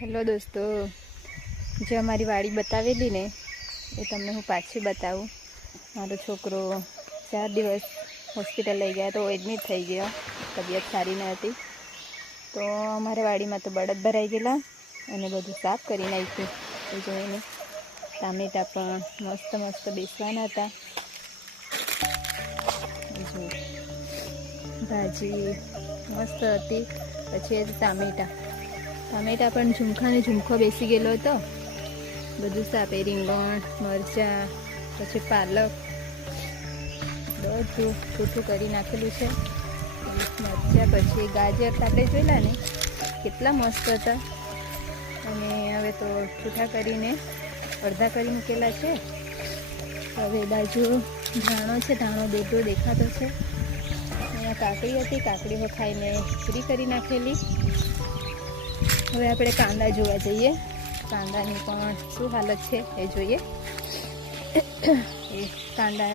Hello દોસ્તો, જે અમારી વાડી બતાવેલી ને એ તમને હું પાછી બતાવું. મારો છોકરો 4 દિવસ હોસ્પિટલ લઈ ગયા તો એડમિટ થઈ ગયો, તબિયત સારી ન હતી. તો અમારા વાડીમાં તો બળદ ભરાઈ ગયેલા અને બધું સાફ કરી નાખ્યું. એ જોઈને ટામેટા પણ મસ્ત મસ્ત બેસવાના હતા. ભાજી મસ્ત હતી. પછી ટામેટા પણ ઝુમખાને ઝુમખો બેસી ગયેલો હતો. બધું સાપે રીંગણ, મરચાં, પછી પાલક બધું છૂટું કરી નાખેલું છે. મરચાં પછી ગાજર આપણે જોયેલા ને કેટલા મસ્ત હતા. અને હવે તો છૂટા કરીને અડધા કરી મૂકેલા છે. હવે બાજુ ધાણો છે, ધાણો દોડો દેખાતો છે. અહીંયા કાકડી હતી, કાકડી ખાઈને પૂરી કરી નાખેલી. હવે આપણે કાંદા જોવા જઈએ. કાંદાની પણ શું હાલત છે એ જોઈએ. એ કાંદા